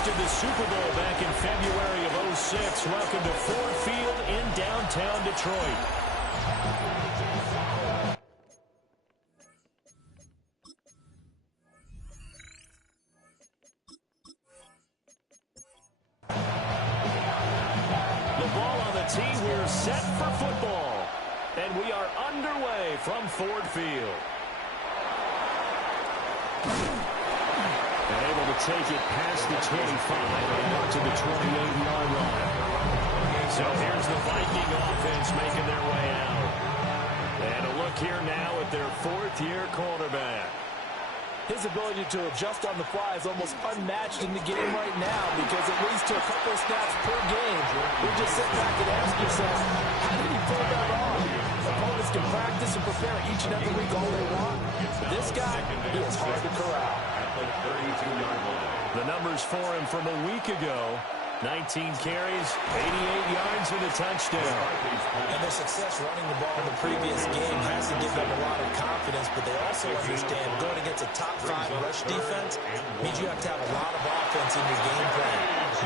hosted the Super Bowl back in February of '06. Welcome to Ford Field in downtown Detroit. The ball on the tee. We're set for football. And we are underway from Ford Field. And able to take it past the 25 and out to the 28-yard line. So here's the Viking offense making their way out. And a look here now at their fourth-year quarterback. His ability to adjust on the fly is almost unmatched in the game right now because it leads to a couple of snaps per game. You just sit back and ask yourself, how did he pull that off? Opponents can practice and prepare each and every week all they want. This guy, he is hard to corral. The numbers for him from a week ago: 19 carries, 88 yards, and a touchdown. And their success running the ball in the previous game has to give them a lot of confidence, but they also understand going against a top-5 rush defense means you have to have a lot of offense in your game plan.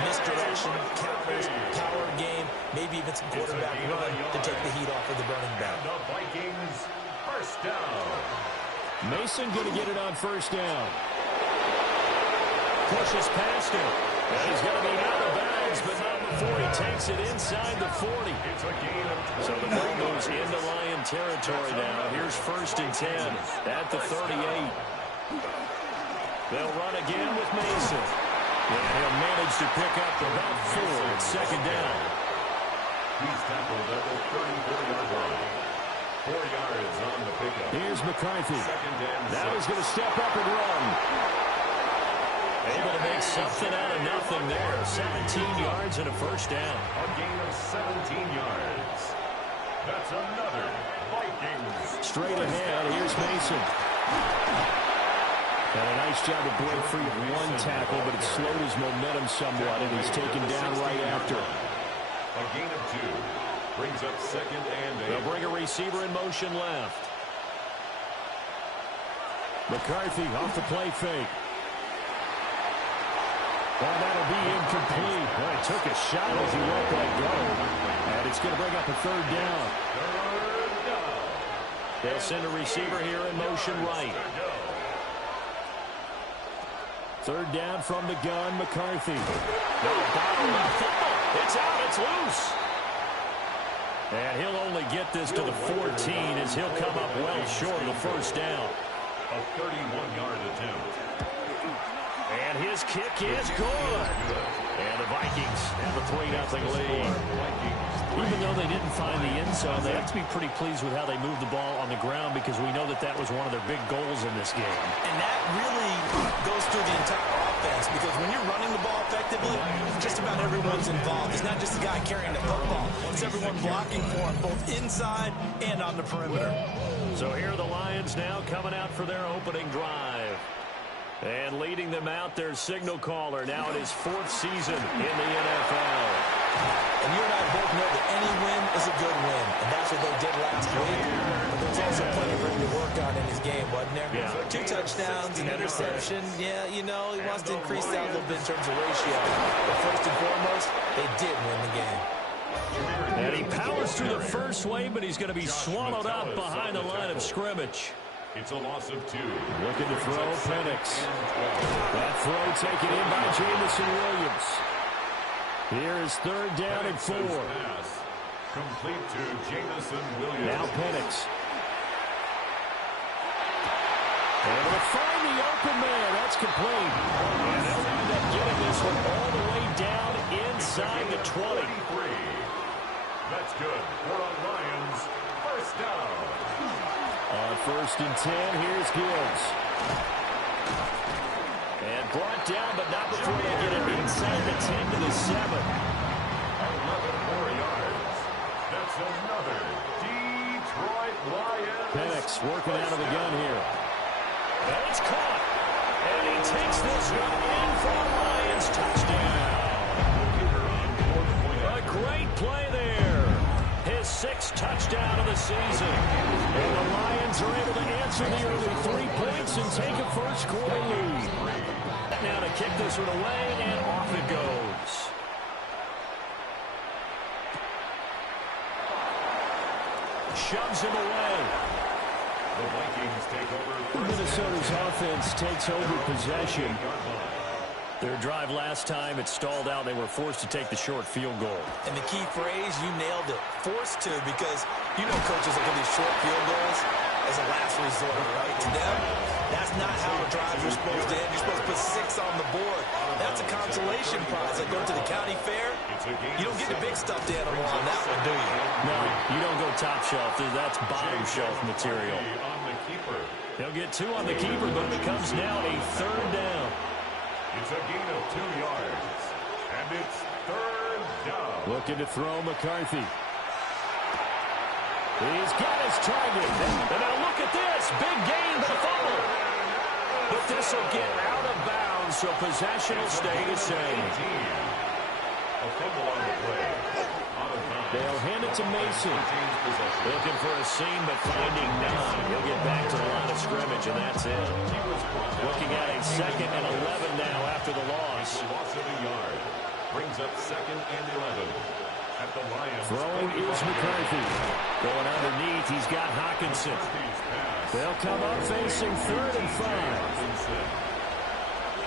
Misdirection, counters, power game, maybe even some quarterback run to take the heat off of the running back. The Vikings, first down. Mason going to get it on first down. Pushes past him. And he's going to be out of bounds, but not before he takes it inside the 40. So the ball moves into Lion territory now. Here's first and 10 at the 38. They'll run again with Mason. And he'll manage to pick up about 4 at second down. He's tackled at the 34-yard line. 4 yards on the pickup. Here's McCarthy. Now he's going to step up and run. Able to make something out of nothing there. 17 yards and a first down. A gain of 17 yards. That's another Vikings. Straight ahead, here's Mason. And a nice job to break free of one tackle, but it slowed his momentum somewhat, and he's taken down right after. A gain of 2. Brings up second and 8. They'll bring a receiver in motion left. McCarthy off the play fake. Well, that'll be incomplete. Well, he took a shot as he let that go. And it's going to bring up a third down. They'll send a receiver here in motion right. Third down from the gun, McCarthy. No, bottled up football. It's out, it's loose. And he'll only get this to the 14 as he'll come up well short of the first down. A 31-yard attempt. And his kick is good. And the Vikings have a 3-0 lead. Even though they didn't find the end zone, they have to be pretty pleased with how they moved the ball on the ground because we know that that was one of their big goals in this game. And that really goes through the entire offense because when you're running the ball effectively, just about everyone's involved. It's not just the guy carrying the football. It's everyone blocking for him, both inside and on the perimeter. So here are the Lions now coming out for their opening drive. And leading them out, their signal caller, now in his 4th season in the NFL. And you and I both know that any win is a good win, and that's what they did last week. But there's also plenty for him to work on in his game, wasn't there? Yeah. 2 touchdowns, an interception. Yeah, you know, he wants to increase that a little bit in terms of ratio. But first and foremost, they did win the game. And he powers through the first wave, but he's going to be swallowed up behind the line of scrimmage. It's a loss of 2. Looking to throw, Penix. That throw taken in by Jameson Williams. Here is third down and 4. Complete to Jameson Williams. Now Penix. Able to find the open man. That's complete. And they'll end up getting this one all the way down inside the 20. That's good for a Lions first down. On first and 10, here's Gibbs. And brought down, but not before they get it inside the 10 to the 7. 11 more yards. That's another Detroit Lions. Penix working out of the gun here. And it's caught. And he takes this one in for a Lions touchdown. A great play there. His 6th touchdown of the season. And the Lions are able to answer the early 3 points and take a first quarter lead. now to kick this one away, and off it goes. Shoves him away. The Vikings take over. Minnesota's offense takes over possession. Their drive last time, it stalled out. They were forced to take the short field goal. And the key phrase, you nailed it, forced to, because you know coaches look at these short field goals as a last resort, right? To them, that's not how the drives are supposed to end. You're supposed to put 6 on the board. That's a consolation prize. Like going to the county fair, you don't get the big stuffed animal on that one, do you? No, you don't go top shelf. That's bottom shelf material. They'll get 2 on the keeper, but it becomes now a 3rd down. It's a gain of 2 yards, and it's 3rd down. Looking to throw McCarthy. He's got his target. And now look at this. Big gain, but a fumble. But this will get out of bounds, so possession will stay the same. A fumble on the play. They'll hand it to Mason. Looking for a seam, but finding none. He'll get back to the line of scrimmage, and that's it. Looking at a 2nd and 11 now after the loss. Loss of a yard. Brings up 2nd and 11. At the Lions. Throwing is McCarthy. Going underneath, he's got Hockenson. They'll come up facing 3rd and 5.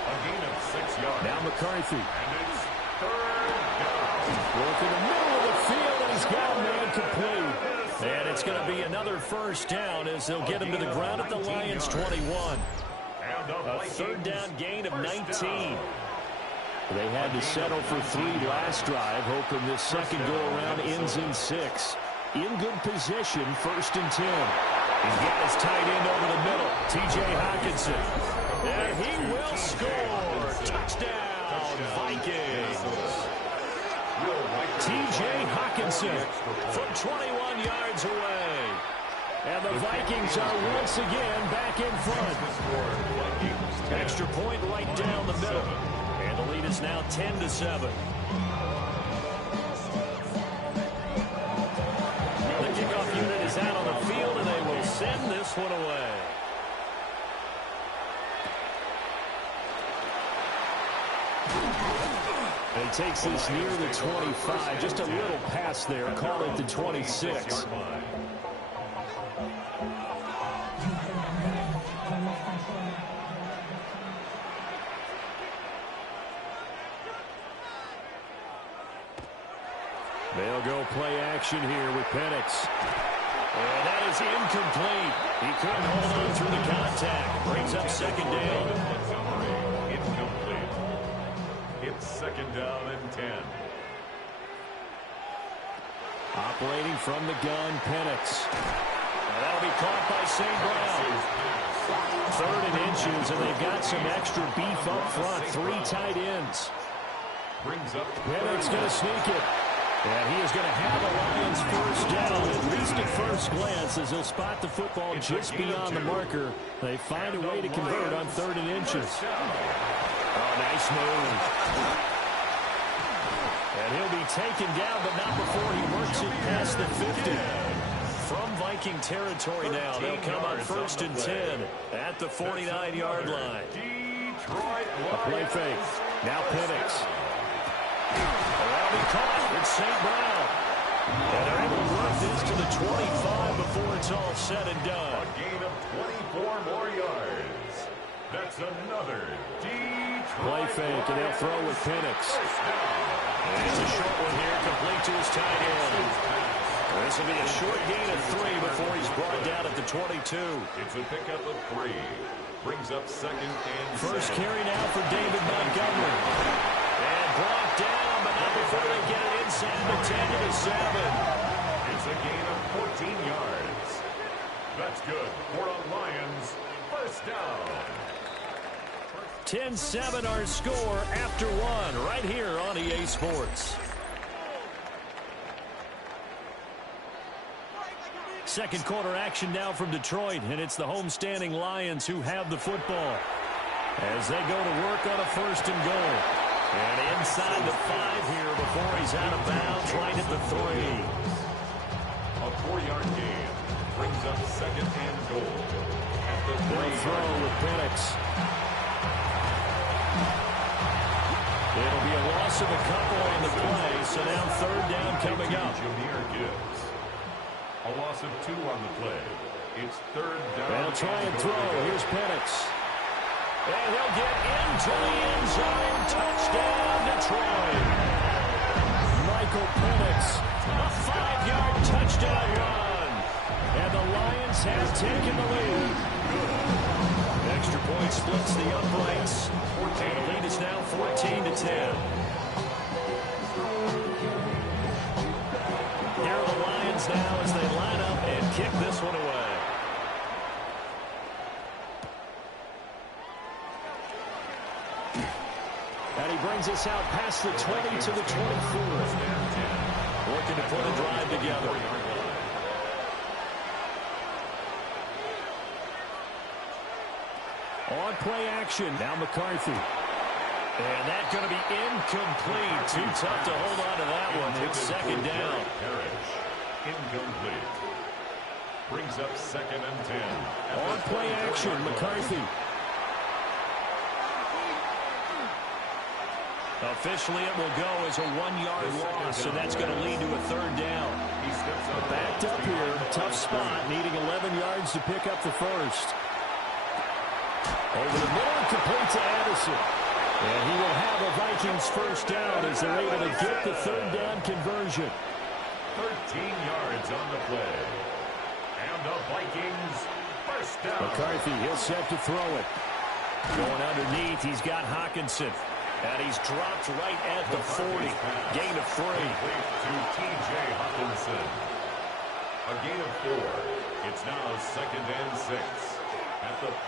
A gain of 6 yards. Now McCarthy. And it's 3rd down. Look in the middle of the field, and he's got a man complete. And it's going to be another 1st down as they'll get him to the ground at the Lions 21. A 3rd down gain of 19. They had to settle for 3 last drive, hoping this second go-around ends in 6. In good position, 1st and 10. He's got his tight end over the middle, T.J. Hockenson. And he will score. Touchdown, Vikings. T.J. Hockenson from 21 yards away. And the Vikings are once again back in front. Extra point right down the middle. And the lead is now 10-7. The kickoff unit is out on the field, and they will send this one away. And he takes this near the 25, just a little past there, call it the 26. They'll go play action here with Penix. And that is incomplete. He couldn't hold on through the contact. Brings up 2nd down. Incomplete. It's 2nd down and 10. Operating from the gun, Penix. And that'll be caught by St. Brown. 3rd and inches, and they've got some extra beef up front. 3 tight ends. Brings up Penix going to sneak it. And he is going to have the Lions 1st down, at least at first glance, as he'll spot the football just beyond the marker. They find a way to convert on 3rd and inches. Oh, nice move. And he'll be taken down, but not before he works it past the 50. From Viking territory now, they'll come up 1st and 10 at the 49-yard line. A play fake. Now Penix. That'll be caught. It's St. Brown. And they're able to run this to the 25 before it's all said and done. A gain of 24 more yards. That's another Detroit. Play fake, and they'll throw with Penix. And it's a short one here, complete to his tight end. This will be a short gain of 3 before he's brought down at the 22. It's a pickup of 3. Brings up 2nd and 1st 7. carry now for David Montgomery. And brought down, but not before they get it inside the 10-7. It's a gain of 14 yards. That's good for a Lions 1st down. 10-7 our score after 1 right here on EA Sports. Second quarter action now from Detroit, and it's the homestanding Lions who have the football as they go to work on a 1st and goal. And inside the 5 here before he's out of bounds, right at the 3. A 4-yard gain brings up 2nd and goal. At the 3. They'll throw with Penix. It'll be a loss of a couple on the play, so now third down coming up. Jahmyr Gibbs. A loss of 2 on the play. It's third down. They'll try and throw. Here's Penix. And he'll get into the end zone. Touchdown, Detroit. Michael Penix, a 5-yard touchdown run. And the Lions have taken the lead. Extra point splits the uprights. And the lead is now 14-10. Here are the Lions now as they line up and kick this one away. And he brings us out past the 20 to the 24. Looking to put a drive together. On play action. Now McCarthy. And that's going to be incomplete. Too tough to hold on to that one. It's second down. Parrish. Incomplete. Brings up 2nd and 10. On play action, McCarthy. Officially, it will go as a 1-yard loss, so that's going to lead to a third down. Backed up here, tough spot, needing 11 yards to pick up the first. Over the middle, complete to Addison. And he will have a Vikings first down as they're able to get the third down conversion. 13 yards on the play. And the Vikings first down. McCarthy, he'll set to throw it. Going underneath, he's got Hockenson. And he's dropped right at the 40. Gain of 3. To T.J. Hockenson. A gain of 4. It's now 2nd and 6.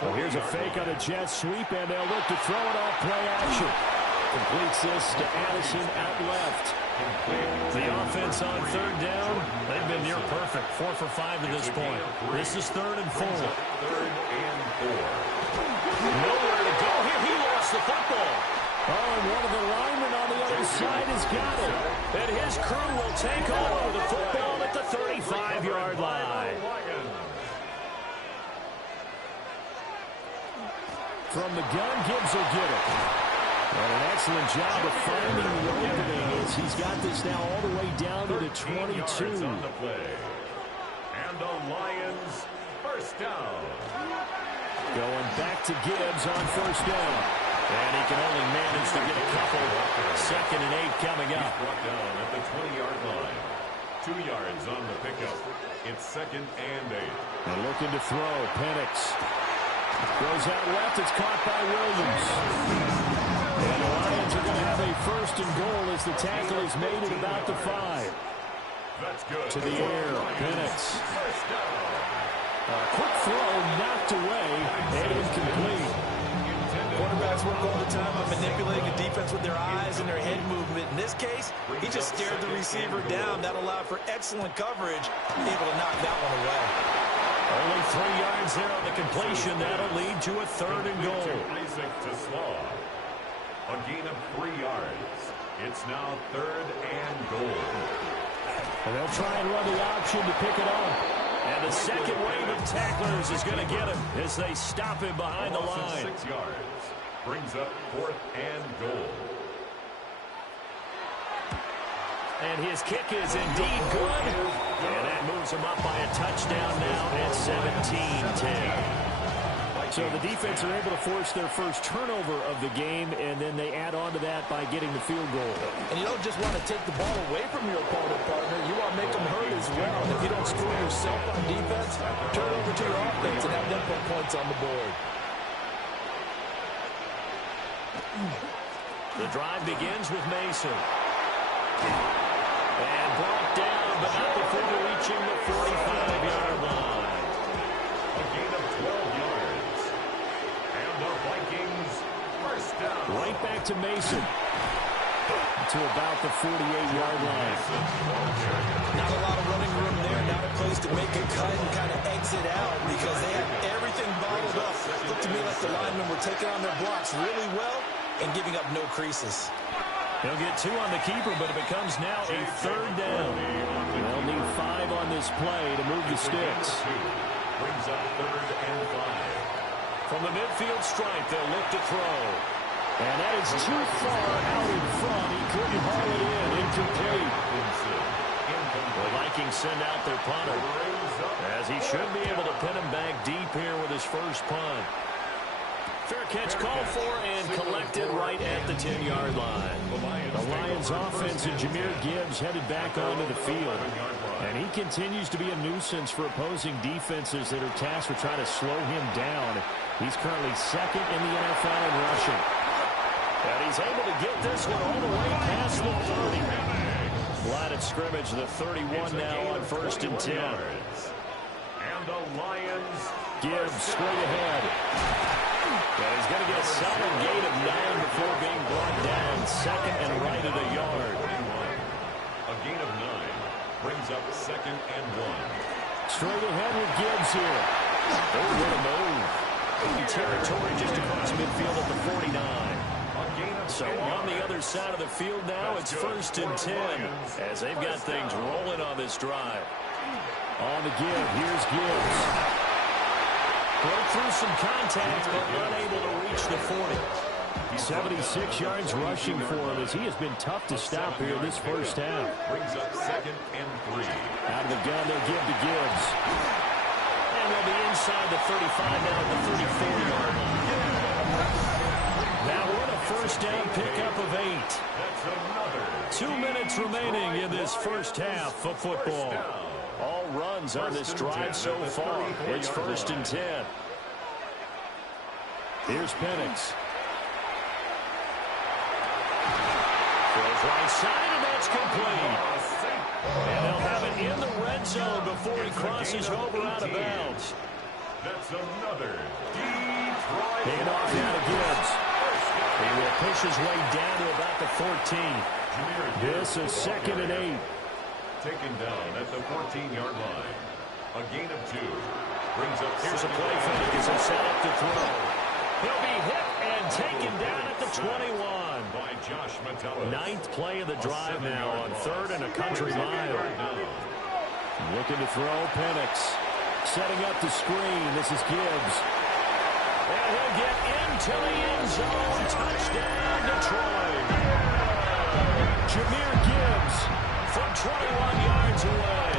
Well, here's a fake on a jet sweep, and they'll look to throw it off play action. Completes this to Addison out left. The offense on third down, they've been near perfect. 4 for 5 to this point. This is 3rd and 4. 3rd and 4. Nowhere to go here. He lost the football. Oh, and one of the linemen on the other side has got it. And his crew will take over the football at the 35-yard line. From the gun, Gibbs will get it. And an excellent job of finding the opening as he's got this now all the way down to the 22. On the play. And the Lions first down. Going back to Gibbs on first down. And he can only manage to get a couple. 2nd and 8 coming up. Brought down at the 20-yard line. 2 yards on the pickup. It's 2nd and 8. And looking to throw, Penix. Goes out left, it's caught by Williams. And the Lions are going to have a 1st and goal as the tackle is made at about the 5. That's good. To the air, Penix. Quick throw, knocked away, and incomplete. Quarterbacks work all the time on manipulating a defense with their eyes and their head movement. In this case, he just stared the receiver down. That allowed for excellent coverage, able to knock that one away. Only 3 yards there on the completion. That'll lead to a 3rd and goal. Isaac TeSlaa. A gain of 3 yards. It's now 3rd and goal. And they'll try and run the option to pick it up. And the second wave of tacklers is going to get him as they stop him behind the line. 6 yards. Brings up 4th and goal. And his kick is indeed good. And that moves him up by a touchdown now at 17-10. So the defense are able to force their first turnover of the game, and then they add on to that by getting the field goal. And you don't just want to take the ball away from your opponent, partner. You want to make them hurt as well. And if you don't score yourself on defense, turn over to your offense and have them put points on the board. The drive begins with Mason. And brought down, but not before reaching the 45-yard line. A gain of 12 yards. And the Vikings first down. Right back to Mason. To about the 48-yard line. Not a lot of running room there. Not a place to make a cut and kind of exit out because they have everything bottled up. Looked to me like the linemen were taking on their blocks really well and giving up no creases. He'll get 2 on the keeper, but it becomes now a 3rd down. They'll need 5 on this play to move the sticks. Brings up 3rd and 5. From the midfield stripe, they'll look to throw. And that is too far out in front. He couldn't haul it in. Incomplete. The Vikings send out their punter, as he should be able to pin him back deep here with his first punt. Fair catch called for and collected right at the 10-yard line. The Lions offense and Jahmyr Gibbs headed back onto the field. And he continues to be a nuisance for opposing defenses that are tasked with trying to slow him down. He's currently second in the NFL in rushing. And he's able to get this one all the way past the 30. Line of scrimmage, the 31 now on 1st and 10. And the Lions. Gibbs straight ahead. Yeah, he's going to get a solid gain of 9 before being brought down. Second and right at a yard. A gain of 9 brings up 2nd and 1. Straight ahead with Gibbs here. Oh, what a move. Territory just across midfield at the 49. So on the other side of the field now, it's 1st and 10 as they've got things rolling on this drive. On the give, here's Gibbs. Broke through some contact, but unable to reach the 40. 76 yards rushing for him as he has been tough to stop here this first half. Brings up 2nd and 3. Out of the gun, they'll give to Gibbs. And they'll be inside the 35 now at the 34-yard line. Now we're in a first down pickup of 8. That's another. 2 minutes remaining in this first half of football. All runs on this drive so far. It's 1st and 10. Here's Penix. Throws right side, and that's complete. And they'll have it in the red zone before he crosses over out of bounds. That's another deep drive. Hand off now to Gibbs. He will push his way down to about the 14. This is 2nd and 8. Taken down at the 14-yard line. A gain of 2. Brings up. Here's a play fake as they set up to throw. He'll be hit and taken down at the 21. By Josh Metellus. 9th play of the drive now on 3rd and a country mile. Looking to throw, Penix. Setting up the screen. This is Gibbs. And he'll get into the end zone. Touchdown, Detroit. Jahmyr Gibbs from 21 yards away.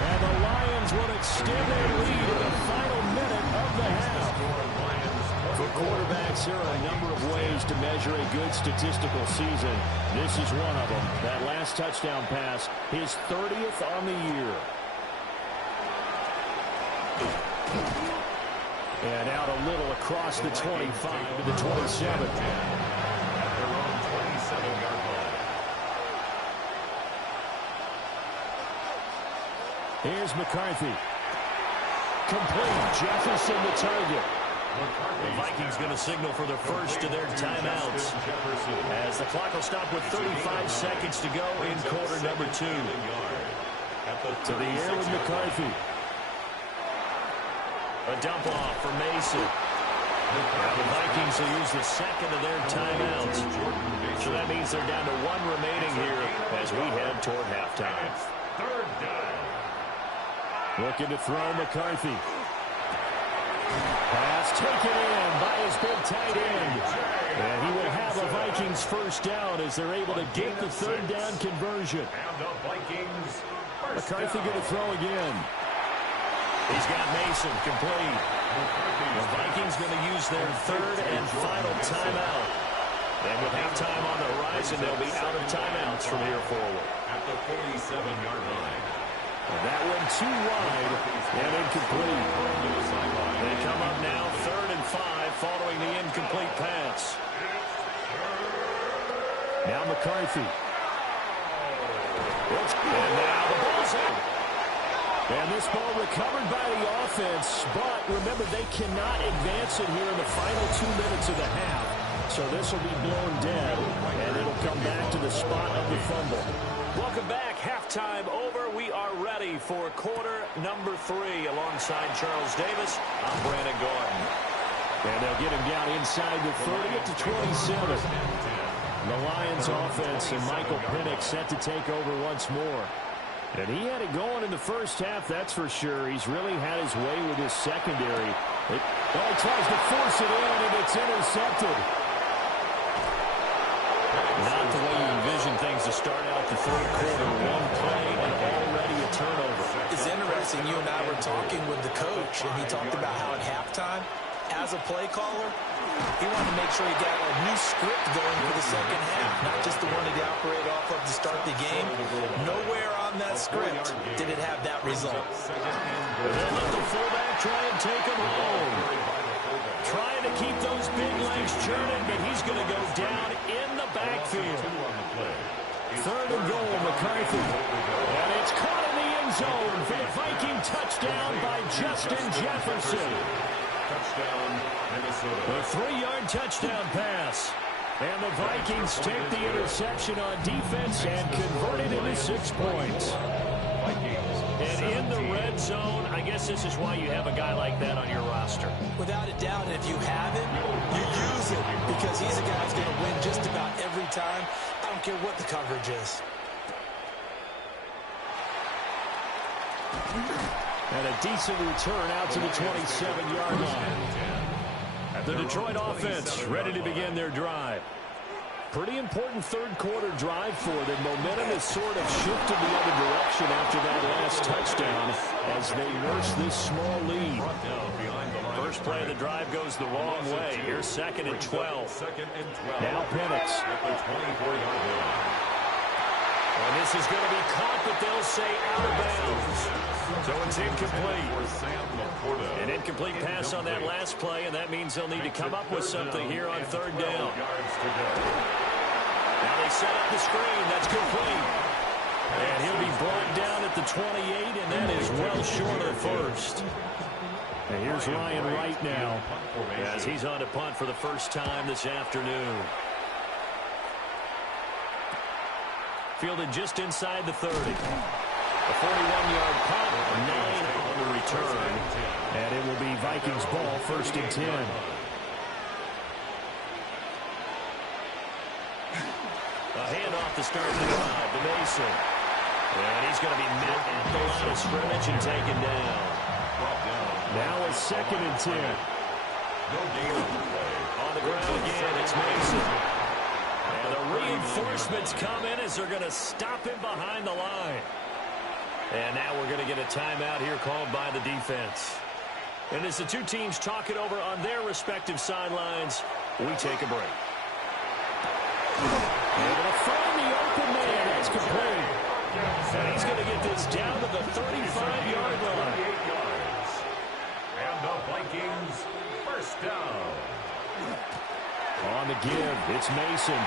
And the Lions will extend their lead in the final minute of the half. For quarterbacks, there are a number of ways to measure a good statistical season. This is one of them. That last touchdown pass, his 30th on the year. And out a little across the 25 to the 27. At their own 27-yard line. Here's McCarthy. Complete. Jefferson the target. The Vikings going to signal for the first of their timeouts as the clock will stop with 35 seconds to go in quarter number 2. To the air with McCarthy. A dump off for Mason. The Vikings will use the second of their timeouts. So that means they're down to 1 remaining here as we head toward halftime. 3rd down. Looking to throw McCarthy. Pass taken in by his big tight end. And he will have a Vikings first down as they're able to get the 3rd down conversion. And the Vikings. McCarthy going to throw again. He's got Mason complete. The Vikings going to use their 3rd and final timeout. And with halftime on the horizon, they'll be out of timeouts from here forward. At the 47-yard line. And that one too wide and incomplete. They come up now 3rd and 5 following the incomplete pass. Now McCarthy. And now the ball's out. And this ball recovered by the offense, but remember, they cannot advance it here in the final 2 minutes of the half. So this will be blown dead, and it'll come back to the spot of the fumble. Welcome back. Halftime over. We are ready for quarter number 3. Alongside Charles Davis, I'm Brandon Gordon. And they'll get him down inside the 30 at the 27. The Lions offense and Michael Penix set to take over once more. And he had it going in the first half, that's for sure. He's really had his way with his secondary. He tries to force it in, and it's intercepted. start out the third quarter. One play and already a turnover. It's interesting. You and I were talking with the coach, and he talked about how at halftime, as a play caller, he wanted to make sure he got a new script going for the second half, not just the one he operated off of to start the game. Nowhere on that script did it have that result. They'll let the fullback try and take him home. Trying to keep those big legs churning, but he's going to go down in the backfield. Third and goal, McCarthy. And it's caught in the end zone for the Viking touchdown by Justin Jefferson. Touchdown, Minnesota. A 3-yard touchdown pass. And the Vikings take the interception on defense and convert it into 6 points. And in the red zone, I guess this is why you have a guy like that on your roster. Without a doubt, and if you have him, you use it because he's a guy who's going to win just about every time. I don't care what the coverage is. And a decent return out to the 27-yard line. The Detroit offense ready to begin their drive. Pretty important third quarter drive for them. Momentum has sort of shifted the other direction after that last touchdown as they nurse this small lead. First play of the drive goes the wrong way. Here's 2nd and 12. Now Penix. And this is going to be caught, but they'll say out of bounds. So it's incomplete. An incomplete pass on that last play, and that means they'll need to come up with something here on third down. Now they set up the screen. That's complete. And he'll be brought down at the 28, and that is well short of first. And here's Ryan Wright now as he's on to punt for the first time this afternoon. Fielded just inside the 30. A 41-yard punt, 9 on the return. And it will be Vikings ball, 1st and 10. A handoff to start the drive to Mason. And he's going to be met at the line of scrimmage and taken down. Now a 2nd and 10. On the ground again, it's Mason. And the reinforcements come in as they're going to stop him behind the line. And now we're going to get a timeout here called by the defense. And as the two teams talk it over on their respective sidelines, we take a break. They're going to find the open man. That's complete. And he's going to get this down to the 35-yard line. And the Vikings first down. On the give, it's Mason.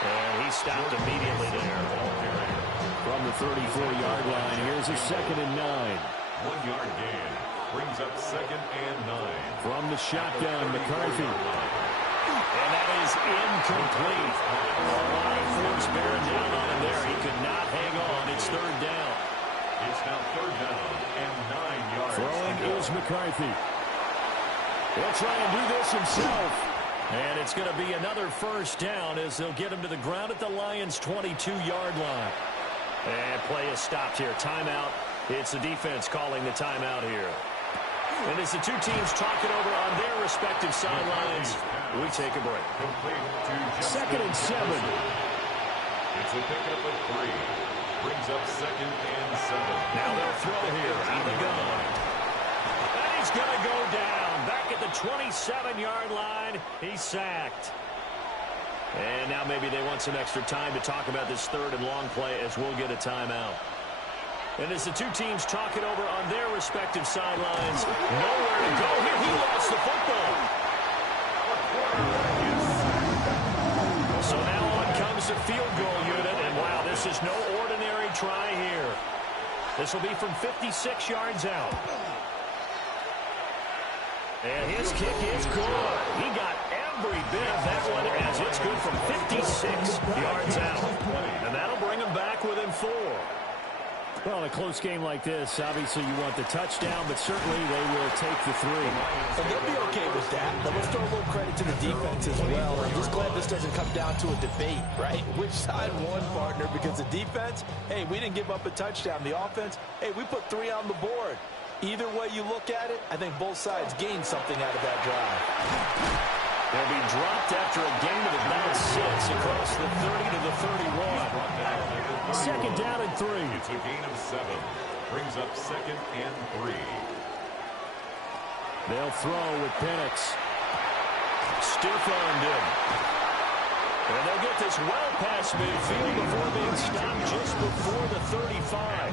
And he stopped immediately there. From the 34-yard line, here's a 2nd and 9. 1-yard gain brings up 2nd and 9. From the shotgun, McCarthy. And that is incomplete. A lot of force bearing down on him there. He could not hang on. It's third down. It's now 3rd down and 9 yards. Throwing is McCarthy. He'll try and do this himself. And it's going to be another first down as they'll get him to the ground at the Lions' 22-yard line. And play is stopped here. Timeout. It's the defense calling the timeout here. And as the two teams talk it over on their respective sidelines, we take a break. 2nd and 7. It's a pickup of 3. Brings up 2nd and 7. Now they'll throw here. Out the gun. And he's going to go down. Back at the 27-yard line. He's sacked. And now maybe they want some extra time to talk about this third and long play as we'll get a timeout. And as the two teams talk it over on their respective sidelines, nowhere to go here. He lost the football. So now on comes the field goal unit. And wow, this is no ordinary try here. This will be from 56 yards out. And his kick is good. He got every bit of that one as it's good from 56 yards out. And that'll bring him back within 4. Well, in a close game like this, obviously you want the touchdown, but certainly they will take the 3. And they'll be okay with that. But let's throw a little credit to the defense as well. I'm just glad this doesn't come down to a debate, right? Which side won, partner? Because the defense, hey, we didn't give up a touchdown. The offense, hey, we put 3 on the board. Either way you look at it, I think both sides gained something out of that drive. They'll be dropped after a gain of about 6 across the 30 to the 31. Second down and 3. It's a gain of 7. Brings up second and 3. They'll throw with Penix. Stiff-armed him. And they'll get this well past midfield before being stopped just before the 35.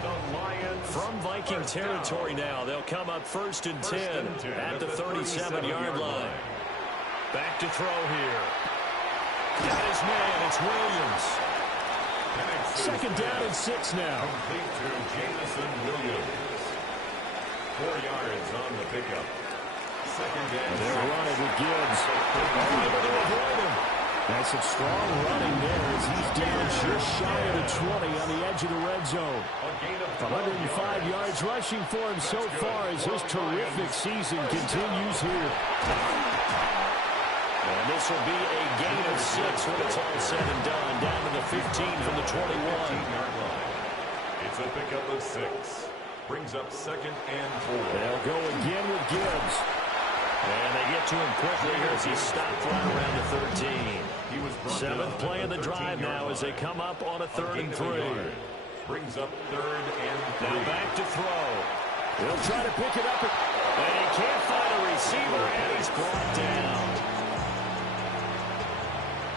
From Viking territory now, they'll come up first and 10 at the 37-yard line. Back to throw here. Got his man. It's Williams. Second down and 6 now. Complete to Jameson Williams. 4 yards on the pickup. Second down. They'll run it with Gibbs. Able to avoid him. That's some strong running there as he's down just shy of the 20 on the edge of the red zone. 105 yards rushing for him so far as his terrific season continues here. And this will be a gain of 6 when it's all said and done. Down to the 15 from the 21. It's a pickup of 6. Brings up second and 4. They'll go again with Gibbs. And they get to him quickly here as he stopped right around the 13. Seventh play of the drive now as they come up on a 3rd and 3. Brings up 3rd and 3. Now back to throw. He'll try to pick it up. And he can't find a receiver, and he's brought down.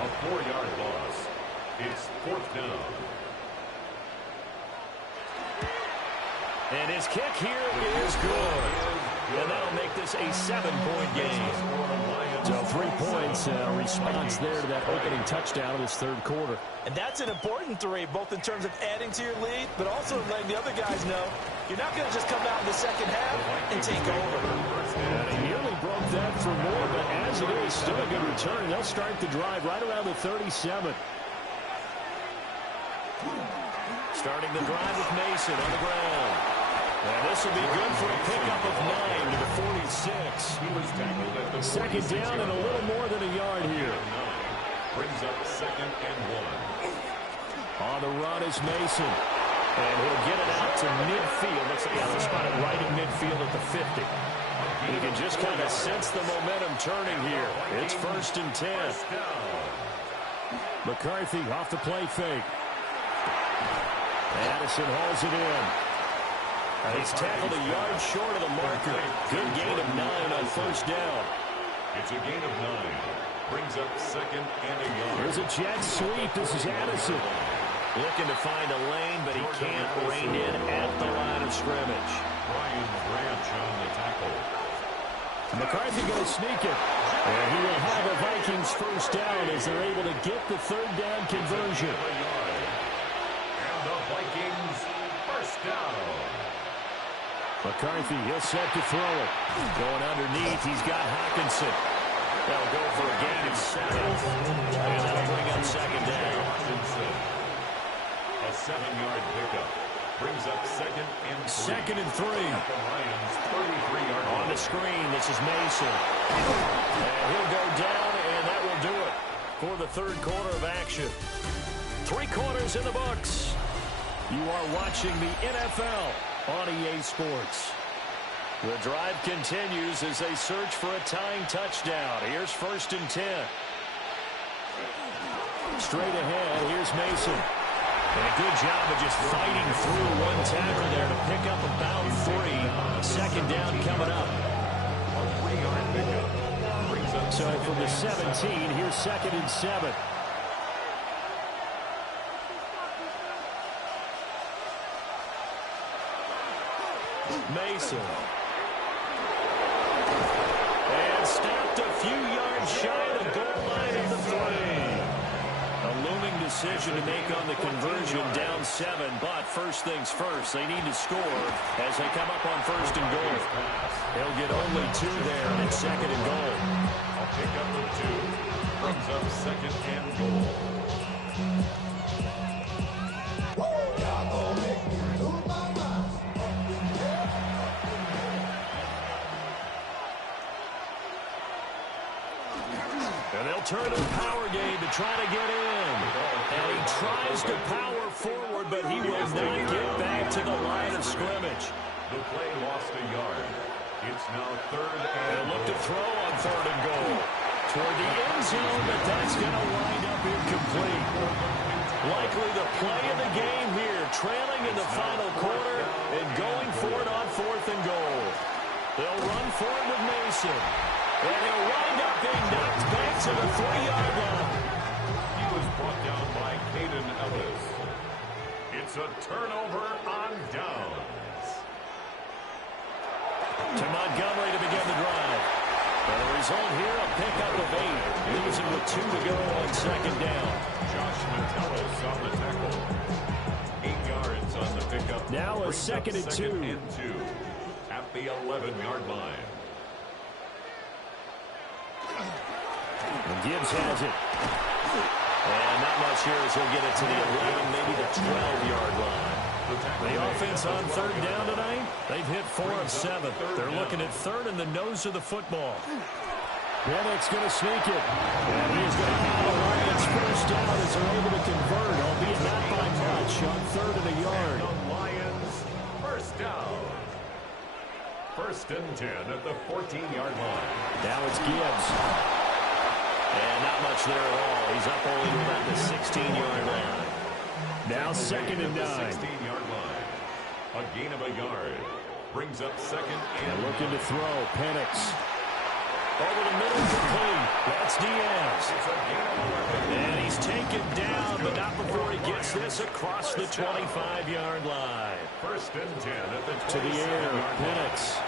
A 4-yard loss. It's 4th down. And his kick here is good. And that'll make this a 7-point game. So 3 points response there to that opening touchdown in this 3rd quarter. And that's an important 3, both in terms of adding to your lead, but also letting the other guys know you're not going to just come out in the second half and take over. And he nearly broke that for more, but as it is, still a good return. They'll start the drive right around the 37. Starting the drive with Mason on the ground. And this will be good for a pickup of 9 to the 46. He was tackled at the second down and a little more than a yard here. Brings up second and 1. On the run is Mason. And he'll get it out to midfield. Looks like he'll spot it right in midfield at the 50. You can just kind of sense the momentum turning here. It's 1st and 10. McCarthy off the play fake. Addison hauls it in. He's tackled a yard short of the marker. Good gain of 9 on 1st down. It's a gain of 9. Brings up second and a yard. Here's a jet sweep. This is Addison. Looking to find a lane, but he can't rein in at the line of scrimmage. Brian Branch on the tackle. McCarthy going to sneak it. And he will have a Vikings 1st down as they're able to get the 3rd down conversion. And the Vikings 1st down. McCarthy, he'll set to throw it. Going underneath, he's got Hockenson. They'll go for a gain of 7. And that'll bring up 2nd down. A 7-yard pickup. Brings up second and 3. 2nd and 3. The Lions 33-yard On the screen, this is Mason. And he'll go down, and that will do it for the 3rd quarter of action. 3 quarters in the books. You are watching the NFL on EA Sports. The drive continues as they search for a tying touchdown. Here's 1st and 10. Straight ahead, here's Mason. And a good job of just fighting through one tackle there to pick up about 3. 2nd down coming up. A 3-yard pickup. Brings up So from the 17, here's 2nd and 7. Mason. And stopped a few yards shy of the goal line at the 3. A looming decision to make on the conversion, down 7. But first things first, they need to score as they come up on 1st and goal. They'll get only 2 there at 2nd and goal. a pickup of 2. Brings up second and goal. And they'll turn to the power game to try to get in. And he tries to power forward, but he will not get back to the line of scrimmage. The play lost a yard. It's now 3rd and They'll look to throw on 3rd and goal. toward the end zone, but that's going to wind up incomplete. Likely the play of the game here, trailing in the final quarter and going for it on 4th and goal. They'll run for it with Mason. And he'll wind up being knocked back to the 3-yard line. He was brought down by Caden Ellis. It's a turnover on downs. To Montgomery to begin the drive. And the result here, a pickup of 8. Losing with 2 to go on 2nd down. Josh Metellus on the tackle. 8 yards on the pickup. Now a 2nd and 2. At the 11-yard line. And Gibbs has it. And not much here as he'll get it to the 11, maybe the 12-yard line. The offense on 3rd down tonight, they've hit 4 of 7. They're looking at 3rd in the nose of the football. Penix going to sneak it. And he's going to have the Lions first down as they're able to convert, albeit not by much, on 3rd and a yard. The Lions first down. 1st and 10 at the 14-yard line. Now it's Gibbs. And not much there at all. He's up only to about the 16-yard line. Now 2nd and 9. 16-yard line. A gain of a yard. Brings up 2nd and looking to throw. Penix. Over the middle, complete. That's Diaz. And he's taken down, but not before he gets this across the 25-yard line. 1st and 10 at the 27-yard line. To the air, Penix.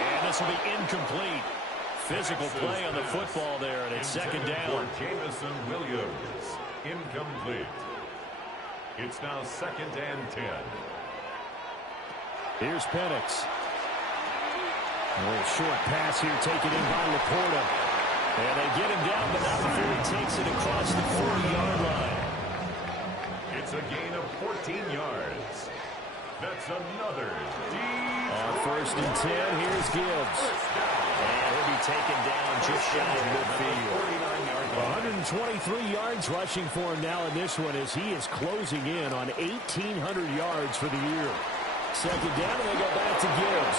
And this will be incomplete. Physical play on the football there, and it's 2nd down. Jamison Williams, incomplete. It's now 2nd and 10. Here's Penix. A little short pass here taken in by Laporta. And they get him down, but not before he takes it across the 40-yard line. It's a gain of 14 yards. That's another On 1st and 10, here's Gibbs. And he'll be taken down just shy of midfield. 123 yards rushing for him now in this one as he is closing in on 1,800 yards for the year. 2nd down, and they go back to Gibbs.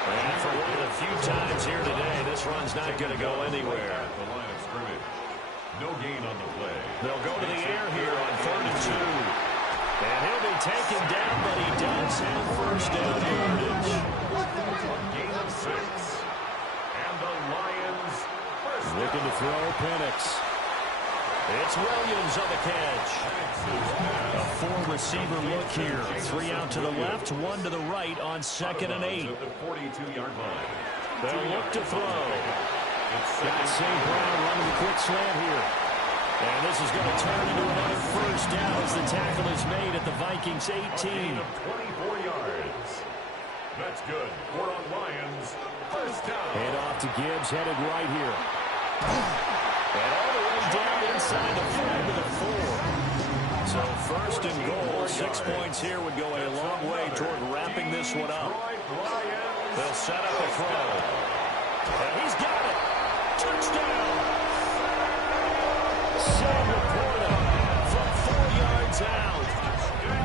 And for one of the few times here today, this run's not going to go anywhere. The line of scrimmage. No gain on the play. They'll go to the air here on 3rd and 2. And he'll be taken down, but he does have first down yardage. Gain of 6. And the Lions first down. Looking to throw, Penix. It's Williams on the catch. A 4-receiver look here. 3 out to the left, 1 to the right on 2nd and 8. At the 42-yard line. They'll look to throw. Got St. Brown running the quick slant here. And this is going to turn into another first down as the tackle is made at the Vikings 18. A gain of 24 yards. That's good. 4 on Lions. First down. Hand off to Gibbs, headed right here. And all the way down inside the 5 to the 4. So 1st and goal. 6 points here would go a long way toward wrapping this one up. They'll set up a throw. And he's got it. Touchdown. Sam Laporta from 4 yards out.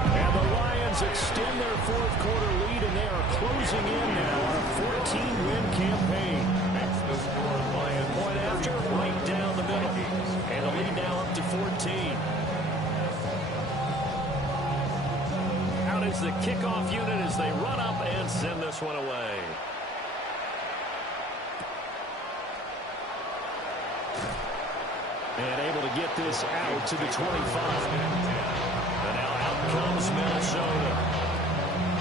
And the Lions extend their 4th quarter lead, and they are closing in now on a 14-win campaign. Makes the score Lions. Point after, right down the middle. And the lead now up to 14. Out is the kickoff unit as they run up and send this one away. And able to get this out to the 25. And now out comes Minnesota.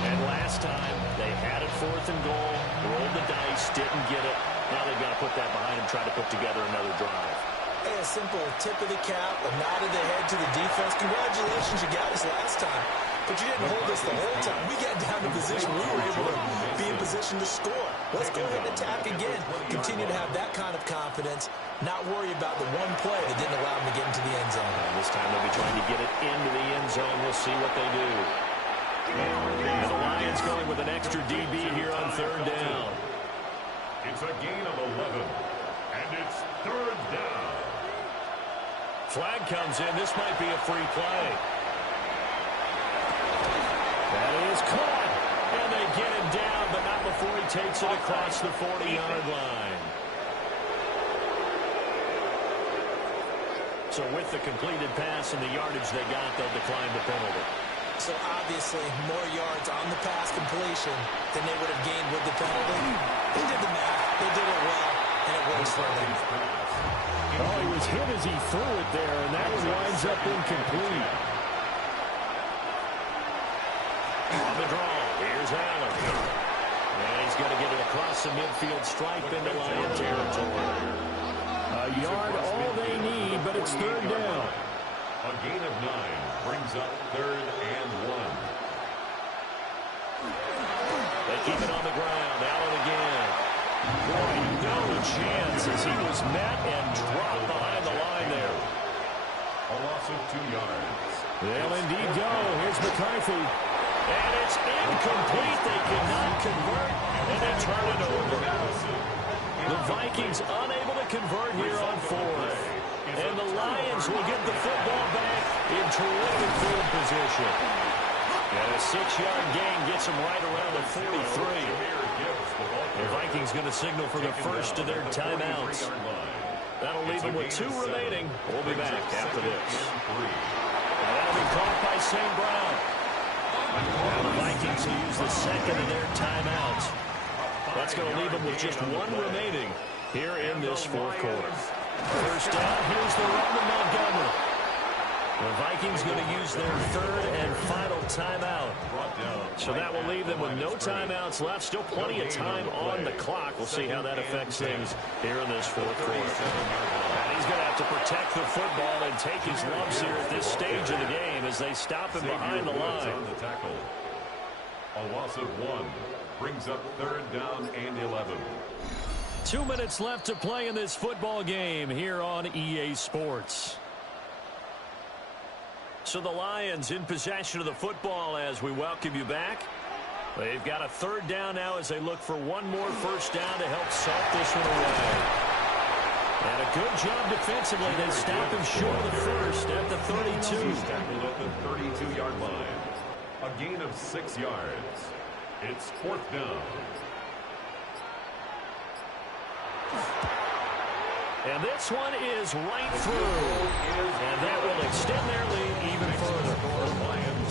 And last time, they had it 4th and goal, rolled the dice, didn't get it. Now they've got to put that behind them, try to put together another drive. Hey, a simple tip of the cap, a nod of the head to the defense. Congratulations, you got us last time. But you didn't hold us the whole time. We got down to position. We were able to be in position to score. Let's go ahead and attack again. Continue to have that kind of confidence. Not worry about the one play that didn't allow them to get into the end zone. And this time they'll be trying to get it into the end zone. We'll see what they do. And the Lions going with an extra DB here on 3rd down. It's a gain of 11. And it's 3rd down. Flag comes in. This might be a free play. That is caught. And they get him down, but not before he takes it across the 40-yard line. So with the completed pass and the yardage they got, they'll decline the penalty. So obviously more yards on the pass completion than they would have gained with the penalty. They did the math. They did it well, and it works for them. Oh, he was hit as he threw it there, and that one winds up incomplete. On the draw, here's Allen. And he's going to get it across the midfield stripe into Lion territory. A yard, all they need, but it's third down. A gain of 9 brings up 3rd and 1. They keep it on the ground. Allen again. Boy, no chance as he was met and dropped behind the line there. A loss of 2 yards. They'll indeed go. Here's McCarthy. And it's incomplete. They cannot convert, and they turn it over. The Vikings unable to convert here on 4th. And the Lions will get the football back in terrific field position. And a 6-yard gain gets them right around the 43. The Vikings going to signal for the first of their timeouts. That'll leave them with 2 remaining. We'll be back after this. And that'll be caught by St. Brown. Now the Vikings will use the second of their timeouts. That's going to leave them with just 1 remaining here in this 4th quarter. First down, here's the run to Montgomery. The Vikings going to use their 3rd and final timeout. So that will leave them with no timeouts left. Still plenty of time on the clock. We'll see how that affects things here in this 4th quarter. And he's going to have to protect the football and take his lumps here at this stage of the game as they stop him behind the line. A loss of 1 brings up 3rd down and 11. 2 minutes left to play in this football game here on EA Sports. So the Lions in possession of the football as we welcome you back. They've got a 3rd down now as they look for 1 more first down to help salt this one away. And a good job defensively. They stop him short of the first at the 32. He's tackled at the 32-yard line. A gain of 6 yards. It's 4th down. And this one is right through. And that will extend their lead even further.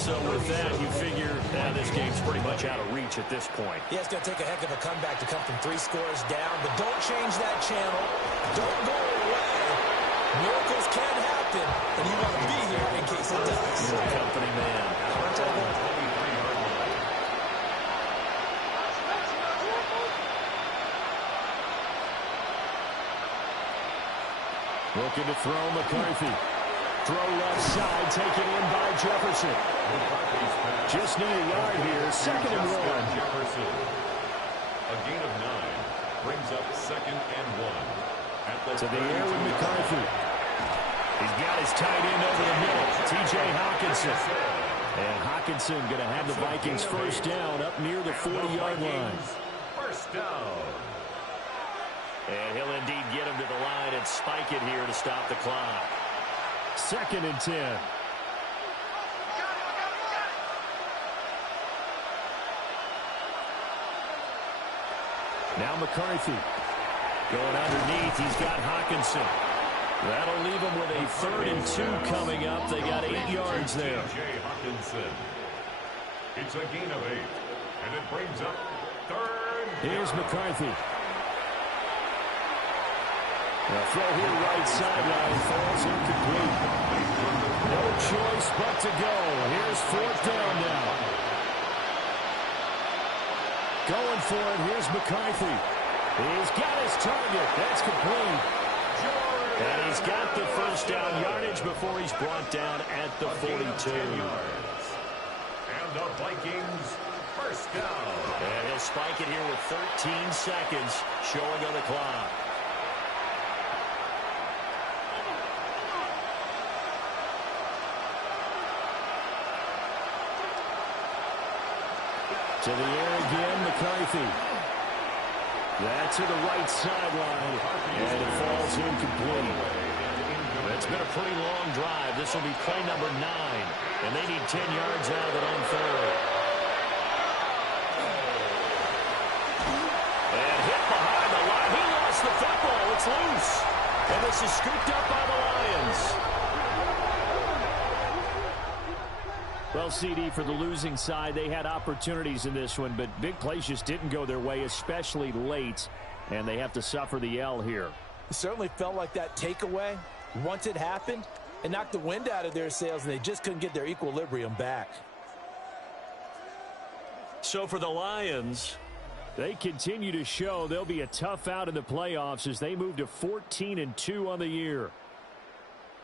So with that, you figure this game's pretty much out of reach at this point. Yeah, it's going to take a heck of a comeback to come from 3 scores down. But don't change that channel. Don't go away. Miracles can happen. And you want to be here in case it does. You're a company man. Looking to throw McCarthy. Throw left side, taken in by Jefferson. Just need a yard here, 2nd and 1. Jefferson. A gain of 9 brings up 2nd and 1. To the air with McCarthy. He's got his tight end over the middle, T.J. Hockenson. And Hockenson going to have the Vikings first down up near the 40-yard line. First down. And he'll indeed get him to the line and spike it here to stop the clock. 2nd and 10. Now McCarthy. Going underneath, he's got Hockenson. That'll leave him with a 3rd and 2 coming up. They got 8 yards there. T.J. Hockenson. It's a gain of 8. And it brings up 3rd. Here's McCarthy. The throw here right sideline falls incomplete. No choice but to go. Here's 4th down now. Going for it. Here's McCarthy. He's got his target. That's complete. And he's got the first down yardage before he's brought down at the 42. And the Vikings first down. And he'll spike it here with 13 seconds showing on the clock. To the air again, McCarthy. That's to the right sideline, and it falls incomplete. It's been a pretty long drive. This will be play number 9, and they need 10 yards out of it on 3rd. And hit behind the line. He lost the football. It's loose. And this is scooped up by the Lions. Well, CD, for the losing side, they had opportunities in this one, but big plays just didn't go their way, especially late, and they have to suffer the L here. It certainly felt like that takeaway, once it happened, it knocked the wind out of their sails, and they just couldn't get their equilibrium back. So for the Lions, they continue to show they'll be a tough out in the playoffs as they move to 14-2 on the year.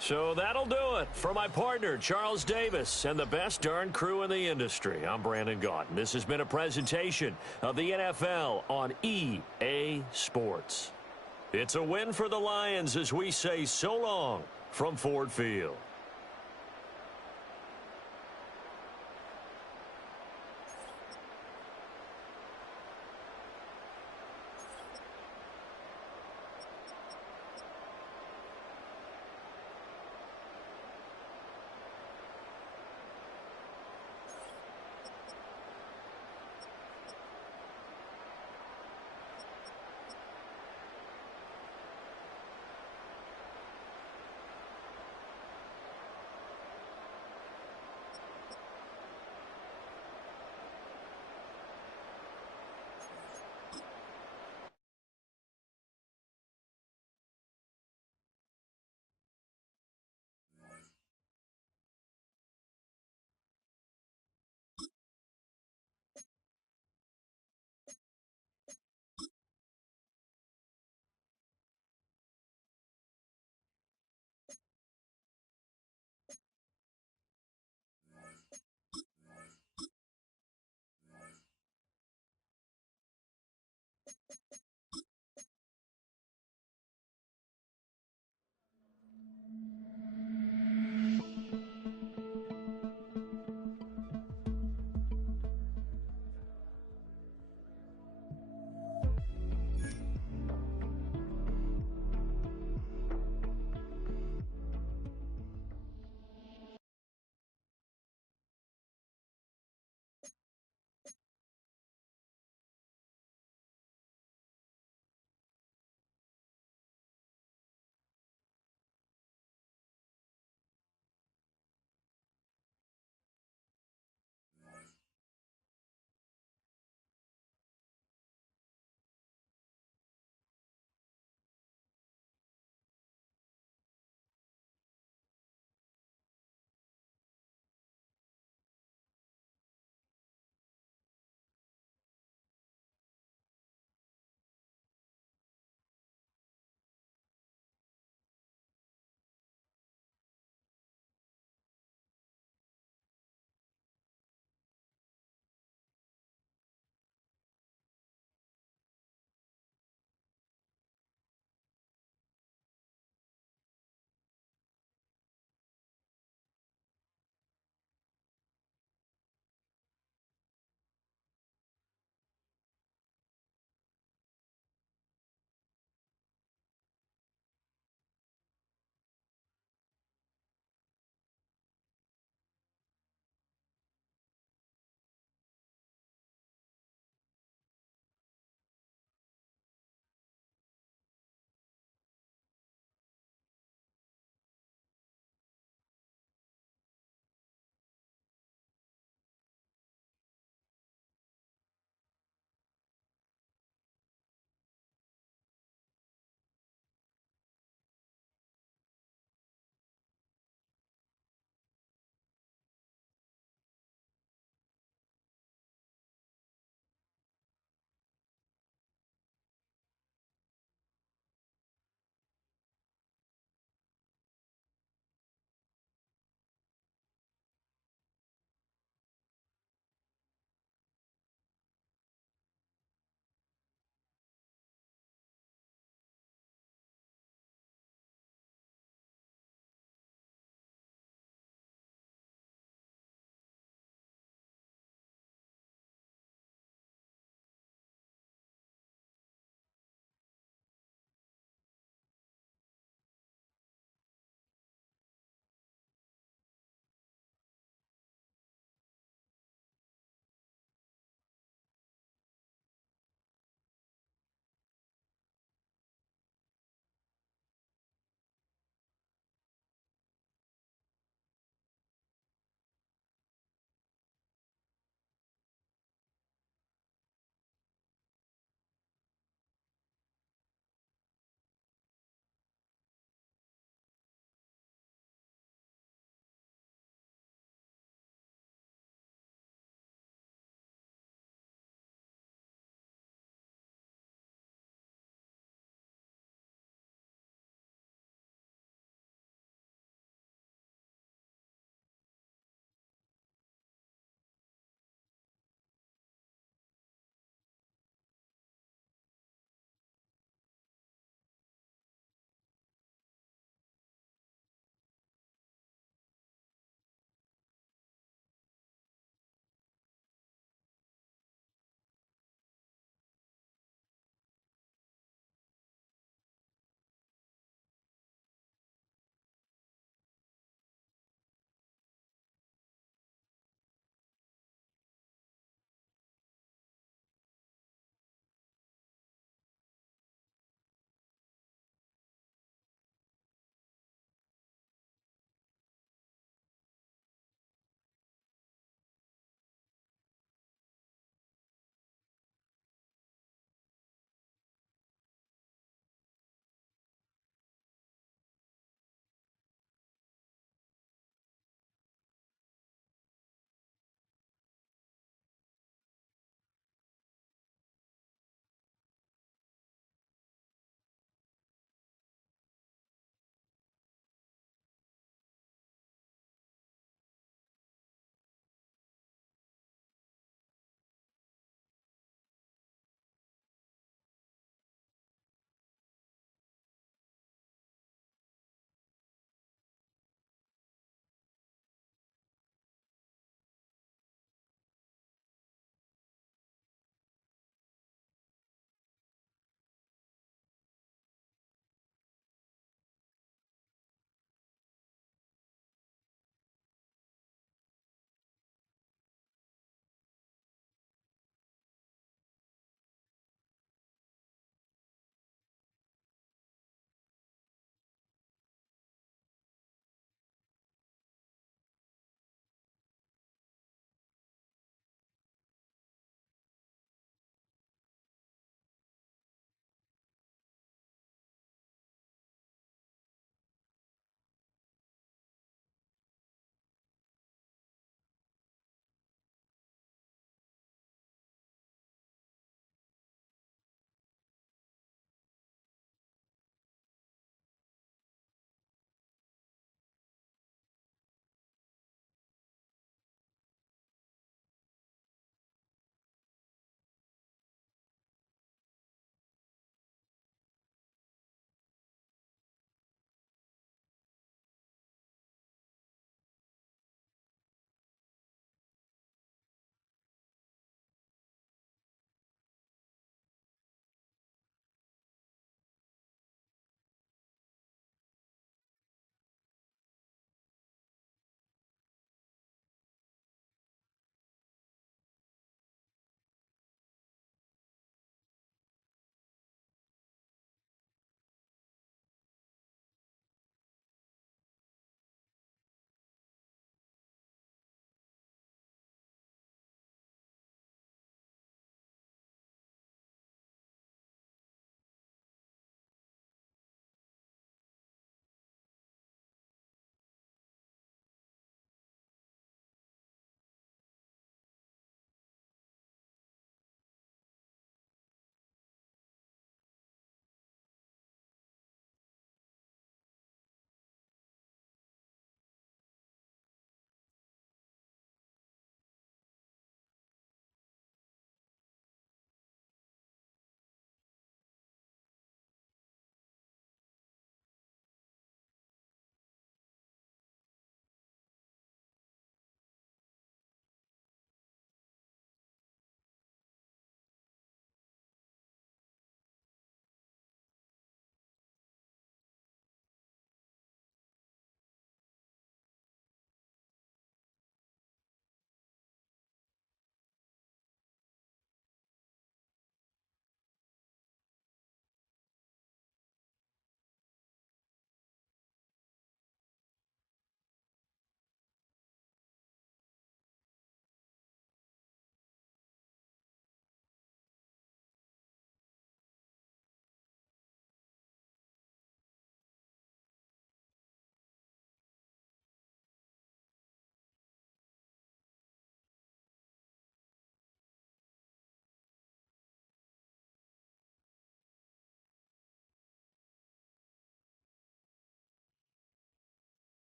So that'll do it for my partner, Charles Davis, and the best darn crew in the industry. I'm Brandon Gaudin. This has been a presentation of the NFL on EA Sports. It's a win for the Lions as we say so long from Ford Field.